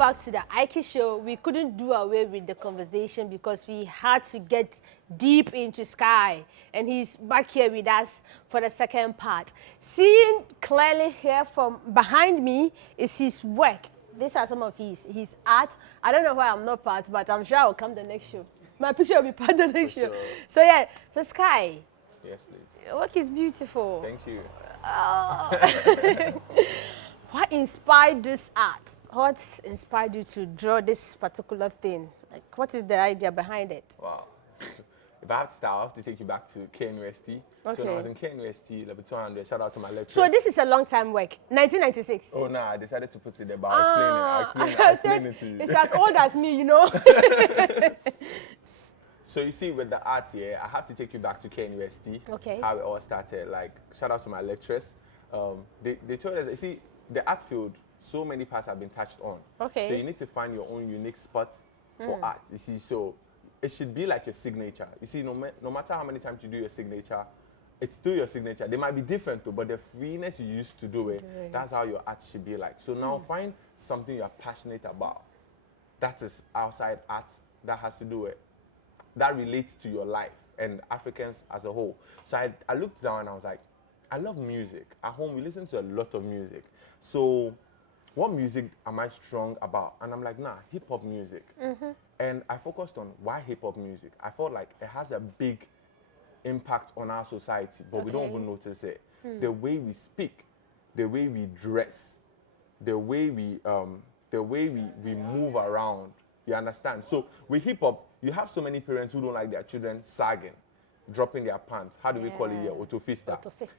back to the Aiki Show. We couldn't do away with the conversation because we had to get deep into Sky. And he's back here with us for the second part. Seeing clearly here from behind me is his work. These are some of his art. I don't know why I'm not part, but I'm sure I'll come the next show. My picture will be part of the next show. So yeah, so Sky. Yes, please. Your work is beautiful. Thank you. Oh. What inspired this art? What inspired you to draw this particular thing? Like, what is the idea behind it? Wow. If I have to start, I have to take you back to KNUST. Okay. So when I was in KNUST, level 200, shout out to my lecturers. So this is a long time work, 1996? Oh, no, I decided to put it there, but I'll explain it to you. It's as old as me, you know. So you see, with the art here, I have to take you back to KNUST. Okay. How it all started. Like, shout out to my lecturers. They told us, you see, the art field, so many parts have been touched on. Okay. So you need to find your own unique spot for art. You see, so it should be like your signature. You see, no matter how many times you do your signature, it's still your signature. They might be different too, but the freeness you used to do it, that's how your art should be like. So now find something you're passionate about. That is outside art that has to do it. That relates to your life and Africans as a whole. So I looked down and I was like, I love music. At home, we listen to a lot of music. So what music am I strong about? And I'm like, nah, hip-hop music. And I focused on why hip-hop music. I felt like it has a big impact on our society, but we don't even notice it. The way we speak, the way we dress, the way we move around, you understand? So with hip-hop, you have so many parents who don't like their children sagging, dropping their pants. How do we call it here? Autofista.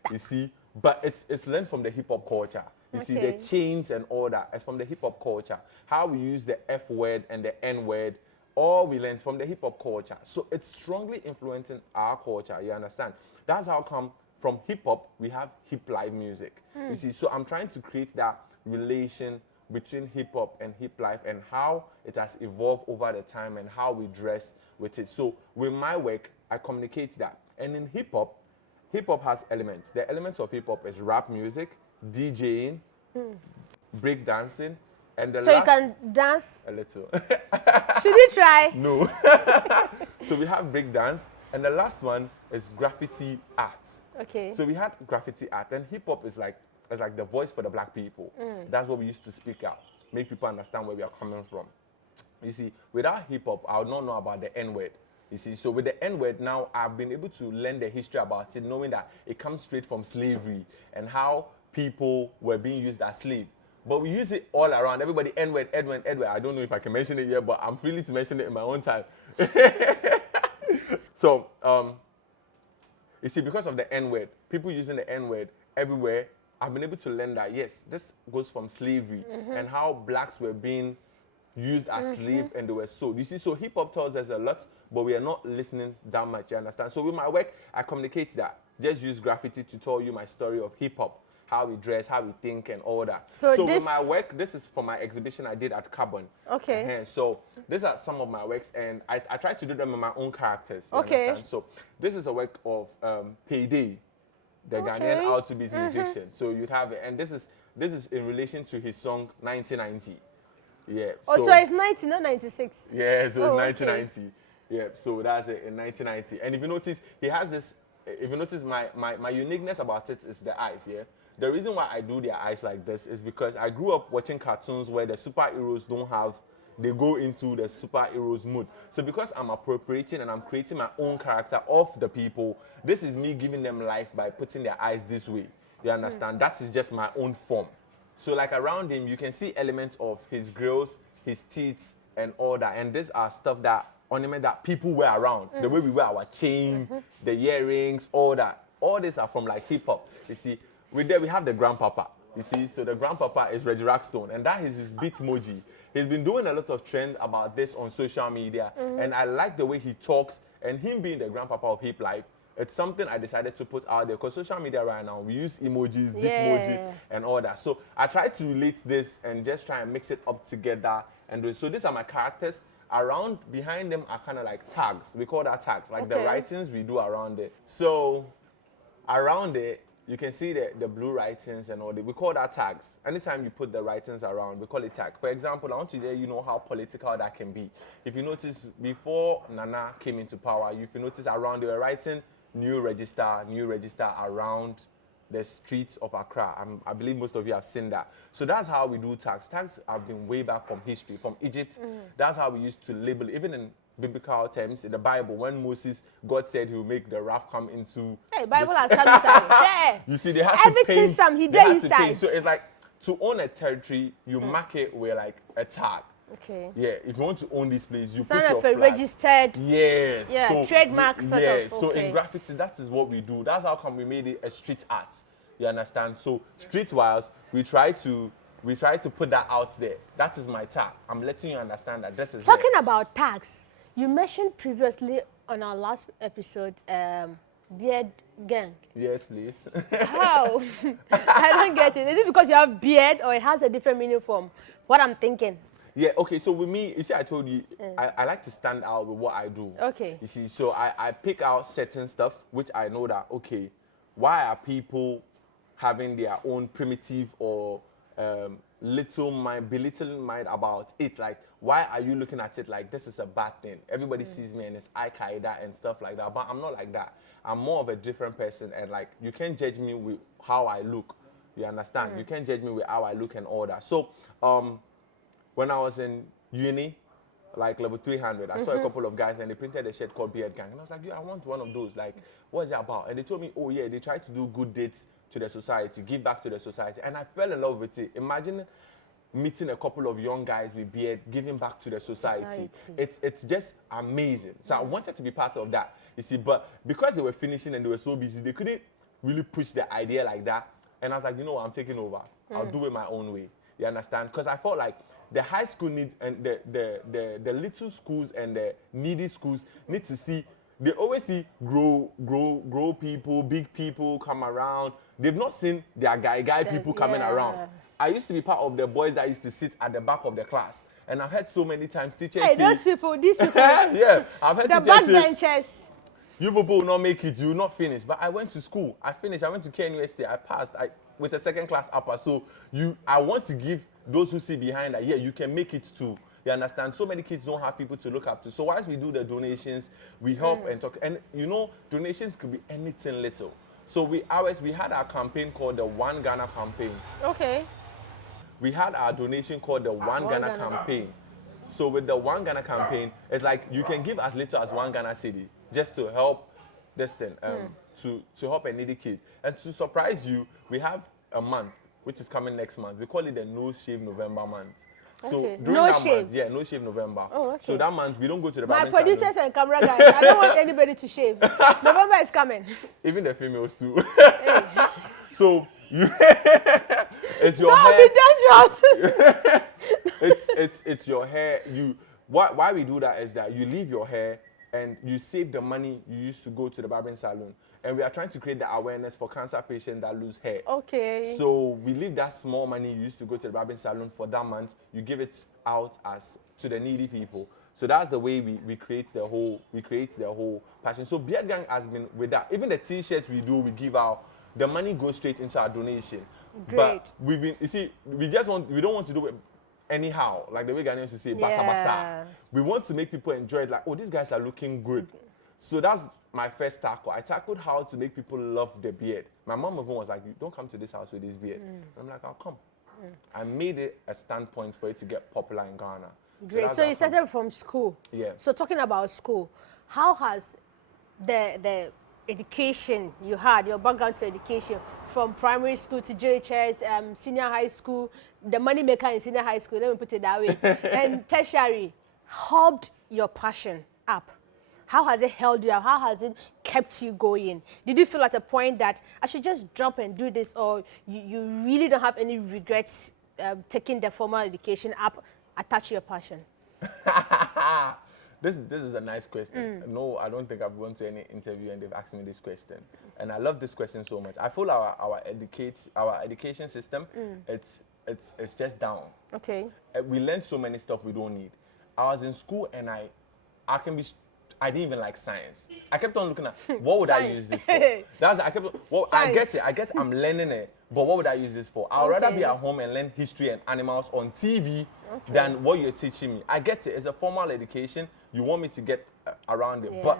You see? But it's learned from the hip-hop culture. You see, the chains and all that. It's from the hip-hop culture. How we use the F word and the N word, all we learned from the hip-hop culture. So it's strongly influencing our culture, you understand? That's how come from hip-hop, we have hip life music. You see, so I'm trying to create that relation between hip-hop and hip life and how it has evolved over the time and how we dress with it. So with my work, I communicate that. And in hip-hop, hip-hop has elements. The elements of hip-hop is rap music, DJing, break dancing, and the so you can dance? A little. Should we try? No. So we have break dance, and the last one is graffiti art. Okay. So we had graffiti art, and hip-hop is like the voice for the black people. That's what we used to speak out, make people understand where we are coming from. You see, without hip-hop, I would not know about the N-word. You see, so with the N-word now, I've been able to learn the history about it, knowing that it comes straight from slavery and how people were being used as slaves. But we use it all around. Everybody, N-word, Edwin, Edward. I don't know if I can mention it yet, but I'm free to mention it in my own time. So, you see, because of the N-word, people using the N-word everywhere, I've been able to learn that, yes, this goes from slavery and how blacks were being used as slaves and they were sold. You see, so hip-hop tells us a lot, but we are not listening that much, you understand? So with my work, I communicate that. Just use graffiti to tell you my story of hip-hop, how we dress, how we think, and all that. So with my work, this is for my exhibition I did at Carbon. Okay. So these are some of my works, and I try to do them in my own characters, you understand? So this is a work of Payday, the Ghanaian Altubeats musician. So you'd have it, and this is in relation to his song 1990. Yeah. Oh, so it's 90, not 96. Yeah, so it's 1990. Yeah, so that's it in 1990. And if you notice, he has this. If you notice, my uniqueness about it is the eyes. Yeah. The reason why I do their eyes like this is because I grew up watching cartoons where the superheroes don't have. They go into the superheroes mood. So because I'm appropriating and I'm creating my own character of the people, this is me giving them life by putting their eyes this way. You understand? That is just my own form. So like around him, you can see elements of his grills, his teeth, and all that. And these are stuff that ornament that people wear around. The way we wear our chain, the earrings, all that. All these are from like hip hop. You see, we have the grandpapa. You see, so the grandpapa is Reggie Rockstone, and that is his Beatmoji. He's been doing a lot of trend about this on social media, and I like the way he talks, and him being the grandpapa of hip life, it's something I decided to put out there, because social media right now, we use emojis, Bitmojis, and all that. So I try to relate this and just try and mix it up together. And so these are my characters. Around, behind them are kind of like tags. We call that tags, like the writings we do around it. So around it, you can see the blue writings and all that. We call that tags. Anytime you put the writings around, we call it tag. For example, I want you there, you know how political that can be. If you notice, before Nana came into power, if you notice around, they were writing new register around the streets of Accra. I believe most of you have seen that. So that's how we do tags. Tags have been way back from history, from Egypt. That's how we used to label, even in biblical terms, in the Bible, when Moses, God said he will make the raft come into... Hey, Bible has come inside. You see, they had everything to paint. Some he did inside. So it's like, to own a territory, you mark it with like a tag. Okay. Yeah, if you want to own this place, you Son put your of a flag. Registered. Yes. Yeah, so trademark sort of. Okay. So in graffiti, that is what we do. That's how come we made it a street art. You understand? So streetwise, we try to put that out there. That is my tag. I'm letting you understand that this is talking about tags. You mentioned previously on our last episode, beard gang. Yes, please. How? I don't get it. Is it because you have beard or it has a different meaning from what I'm thinking? Yeah, okay, so with me, you see, I told you, I like to stand out with what I do. Okay. You see, so I pick out certain stuff, which I know that, okay, why are people having their own primitive or belittling mind about it? Like, why are you looking at it like this is a bad thing? Everybody sees me and it's Al-Qaeda and stuff like that, but I'm not like that. I'm more of a different person, and like, you can't judge me with how I look. You understand? You can't judge me with how I look and all that. So, when I was in uni, like level 300, I saw a couple of guys and they printed a shirt called Beard Gang. And I was like, yeah, I want one of those. Like, what is it about? And they told me, oh yeah, they try to do good deeds to the society, give back to the society. And I fell in love with it. Imagine meeting a couple of young guys with beard, giving back to the society. It's just amazing. So I wanted to be part of that, you see, but because they were finishing and they were so busy, they couldn't really push the idea like that. And I was like, you know what, I'm taking over. I'll do it my own way. You understand? Because I felt like the high school needs and the little schools and the needy schools need to see, they always see grow people, big people come around. They've not seen their guy people coming around. I used to be part of the boys that used to sit at the back of the class. And I've heard so many times teachers say, these people. Yeah, I've heard the teachers say, backbenchers. you people will not make it, you will not finish. But I went to school, I finished, I went to KNUST, I passed with a second class upper. So I want to give those who see behind that, yeah, you can make it too. You understand? So many kids don't have people to look up to. So once we do the donations, we help and talk. And you know, donations could be anything little. So we had our campaign called the One Ghana campaign. Okay. We had our donation called the One Ghana campaign. So with the One Ghana campaign, it's like you can give as little as 1 Ghana cedi just to help this thing, to help a needy kid. And to surprise you, we have a month, which is coming next month. We call it the No Shave November month. So during no that shave. month, yeah, No Shave November. Oh, okay. So that month we don't go to the My barbering producers salon. and camera guys, I don't want anybody to shave. November is coming. Even the females too. So it's your hair. Be dangerous. it's your hair. Why we do that is that you leave your hair and you save the money you used to go to the barbering salon. And we are trying to create the awareness for cancer patients that lose hair. Okay. So we leave that small money you used to go to the barbering salon for that month. You give it out to the needy people. So that's the way we create the whole passion. So Beard Gang has been with that. Even the T-shirts we give out, the money goes straight into our donation. Great. But we don't want to do it anyhow, like the way Ghanaians used to say, basa basa. We want to make people enjoy it, like, oh, these guys are looking good. So that's my first tackle. I tackled how to make people love the beard. My mom even was like, you don't come to this house with this beard. I'm like, I'll come. I made it a standpoint for it to get popular in Ghana. Great. So you started from school. Yeah. So talking about school, how has the education you had, your background to education, from primary school to JHS, senior high school, the money maker in senior high school, let me put it that way, and tertiary, helped your passion up? How has it held you up? How has it kept you going? Did you feel at a point that I should just drop and do this, or you really don't have any regrets taking the formal education up, attach to your passion? This is a nice question. No, I don't think I've gone to any interview and they've asked me this question. And I love this question so much. I feel our education system, it's just down. Okay. We learn so many stuff we don't need. I was in school and I I didn't even like science. I kept on looking at what would I use this for. I kept. Well, Science. I get. I'm learning it, but what would I use this for? I would rather be at home and learn history and animals on TV than what you're teaching me. I get it. It's a formal education. You want me to get around it, but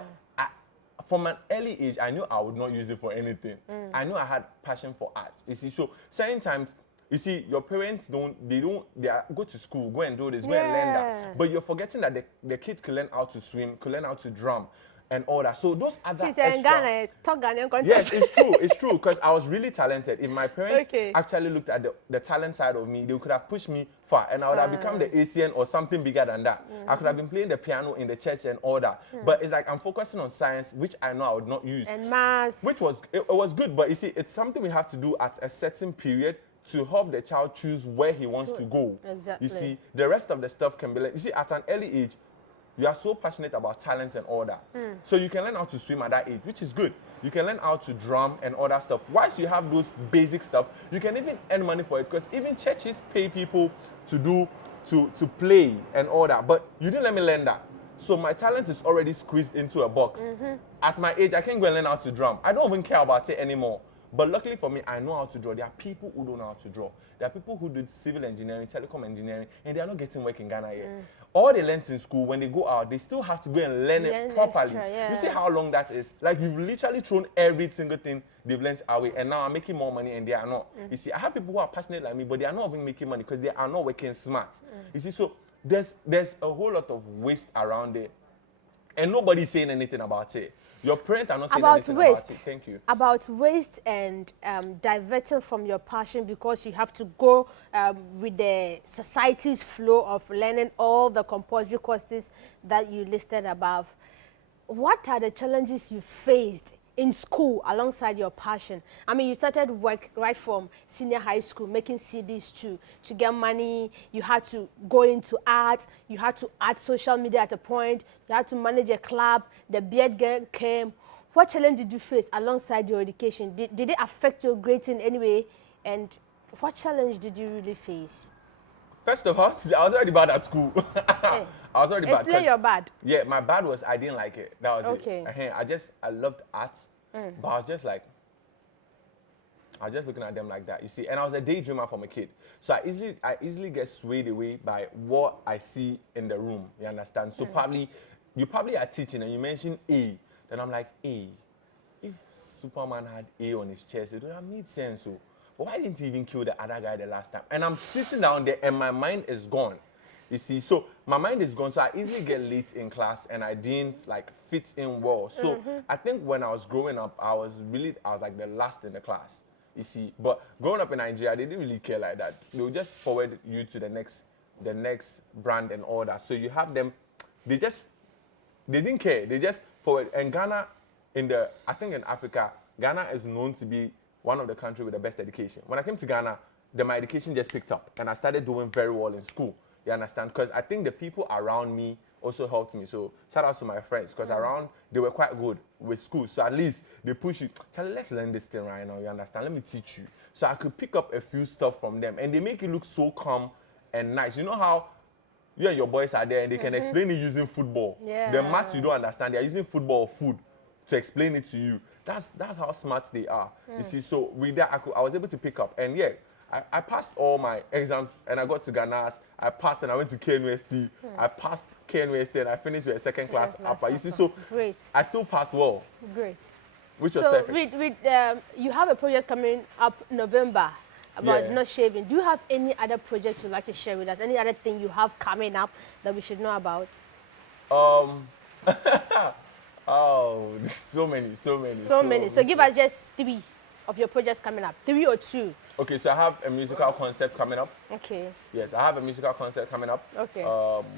from an early age, I knew I would not use it for anything. I knew I had passion for art. You see, so certain times. You see, your parents go to school, go and do this, go and learn that. But you're forgetting that the kids can learn how to swim, can learn how to drum, and all that. So those other extra... in Ghana, talk Ghanaian contest. Yes, it's true, because I was really talented. If my parents actually looked at the talent side of me, they could have pushed me far, and I would have become the ACN or something bigger than that. I could have been playing the piano in the church and all that. But it's like I'm focusing on science, which I know I would not use. And maths. Which it was good, but you see, it's something we have to do at a certain period to help the child choose where he wants to go. Exactly. You see, the rest of the stuff can be like, you see, at an early age, you are so passionate about talent and all that. So you can learn how to swim at that age, which is good. You can learn how to drum and all that stuff. Once you have those basic stuff, you can even earn money for it, because even churches pay people to play and all that. But you didn't let me learn that. So my talent is already squeezed into a box. At my age, I can't go and learn how to drum. I don't even care about it anymore. But luckily for me, I know how to draw. There are people who don't know how to draw. There are people who do civil engineering, telecom engineering, and they are not getting work in Ghana yet. All they learned in school, when they go out, they still have to go and learn it properly. You see how long that is? Like, you've literally thrown every single thing they've learned away, and now I'm making more money and they are not. You see, I have people who are passionate like me, but they are not even making money because they are not working smart. You see, so there's a whole lot of waste around it, and nobody's saying anything about it. Your parents are not saying anything about it. Thank you. About waste and diverting from your passion because you have to go with the society's flow of learning all the compulsory courses that you listed above. What are the challenges you faced in school alongside your passion? I mean, you started work right from senior high school, making CDs to get money. You had to go into art. You had to add social media at a point. You had to manage a club. The beard gang came. What challenge did you face alongside your education? Did it affect your grades in any way? And what challenge did you really face? First of all, I was already bad at school. Hey, I was already bad. Explain your bad. Yeah, my bad was I didn't like it. That was it. I loved art, but I was just looking at them like that, you see. And I was a daydreamer from a kid. So I easily get swayed away by what I see in the room, you understand? So you probably are teaching and you mention A, then I'm like, A, if Superman had A on his chest, it would have made sense. So why didn't he even kill the other guy the last time? And I'm sitting down there and my mind is gone. You see, so my mind is gone, so I easily get late in class and I didn't fit in well. So I think when I was growing up, I was like the last in the class. You see, but growing up in Nigeria, they didn't really care like that. They would just forward you to the next brand and all that. So you have them, they didn't care. They just forward. And Ghana, I think in Africa, Ghana is known to be one of the countries with the best education. When I came to Ghana, my education just picked up and I started doing very well in school. You understand? Because I think the people around me also helped me. So shout out to my friends, because around, they were quite good with school. So at least they push you, Charlie, let's learn this thing right now, you understand? Let me teach you. So I could pick up a few stuff from them and they make you look so calm and nice. You know how you and your boys are there and they can explain it using football. Yeah. The maths you don't understand, they're using football or food to explain it to you. That's how smart they are. You see, so with that, I was able to pick up. And yeah, I passed all my exams and I got to Ghana. I passed and I went to KNUST. I passed KNUST and I finished with a second class upper. You see, so great. I still passed well. Great. Which was perfect. You have a project coming up November about not shaving. Do you have any other projects you'd like to share with us? Any other thing you have coming up that we should know about? Oh, so many. So give us just 3 of your projects coming up. 3 or 2. Okay, so I have a musical concept coming up. Okay. Yes, I have a musical concept coming up. Okay.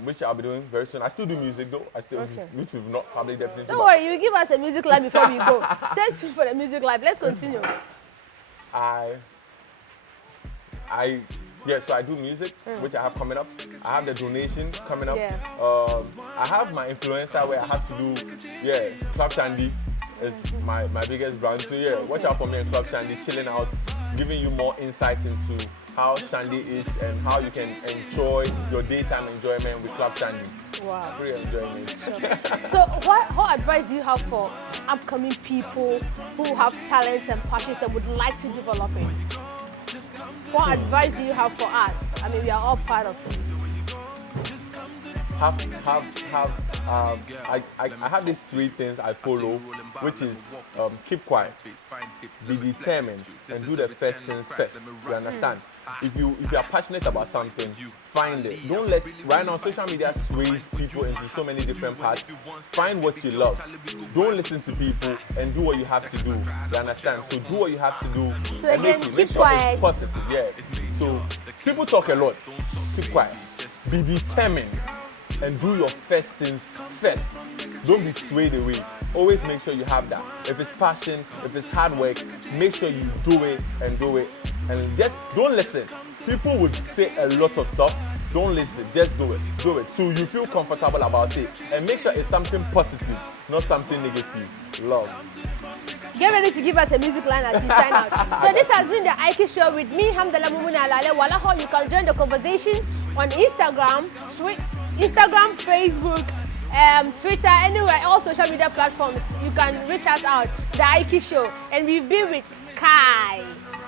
Which I'll be doing very soon. I still do music though. Which we've not probably definitely. Don't worry, you give us a music live before we go. Stay tuned for the music live. Let's continue. So I do music, which I have coming up. I have the donation coming up. Yeah. I have my influencer where I have to do, Club Shandy is my biggest brand. So yeah, watch out for me in Club Shandy, chilling out, giving you more insight into how Sunday is and how you can enjoy your daytime enjoyment with Club Sunday. Wow. Free enjoyment. So what advice do you have for upcoming people who have talents and passions and would like to develop it? What advice do you have for us? I mean, we are all part of it. I have these 3 things I follow, which is keep quiet, be determined, and do the first things first. You understand? If you are passionate about something, find it. Don't let right now social media sways people into so many different paths. Find what you love. Don't listen to people and do what you have to do. You understand? So do what you have to do. So and again, make sure quiet. it's positive. Yeah. So people talk a lot. Keep quiet. Be determined. And do your first things first. Don't be swayed away. Always make sure you have that. If it's passion, if it's hard work, make sure you do it and do it. And just don't listen. People would say a lot of stuff. Don't listen. Just do it. Do it. So you feel comfortable about it. And make sure it's something positive, not something negative. Love. Get ready to give us a music line as we sign out. So this has been the Aiki Show with me, Hamdallah Mumuna Alale Walaho. You can join the conversation on Instagram, Facebook, Twitter, anywhere, all social media platforms. You can reach us out, the Aiki Show. And we've been with Sky.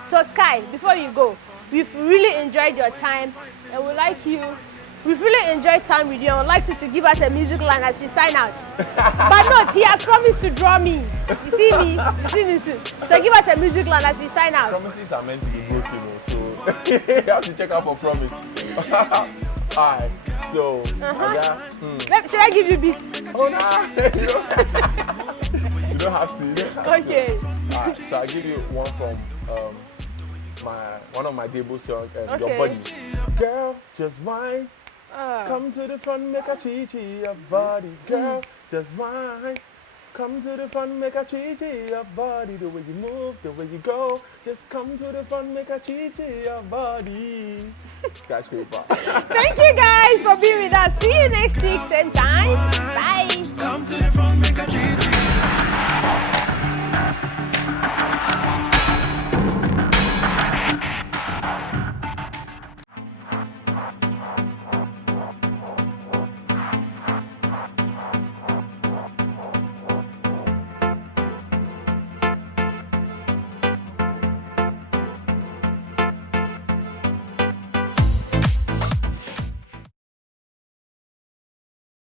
So Sky, before you go, we've really enjoyed your time and we've really enjoyed time with you. I would like you to give us a music line as we sign out. But no, he has promised to draw me. You see me soon. So give us a music line as we sign out. Promises are meant to be broken, so you have to check out for promise. Alright, so Should I give you beats? Oh no! You don't have to. Okay. Alright, so I'll give you one from one of my debut songs, Your Body. Girl, just whine. Come to the front, make a chi-chi your body. Girl, just whine. Come to the front, make a chi-chi your body. The way you move, the way you go. Just come to the front, make a chi-chi your body. Skyscraper. Thank you guys for being with us. See you next week, same time. Bye.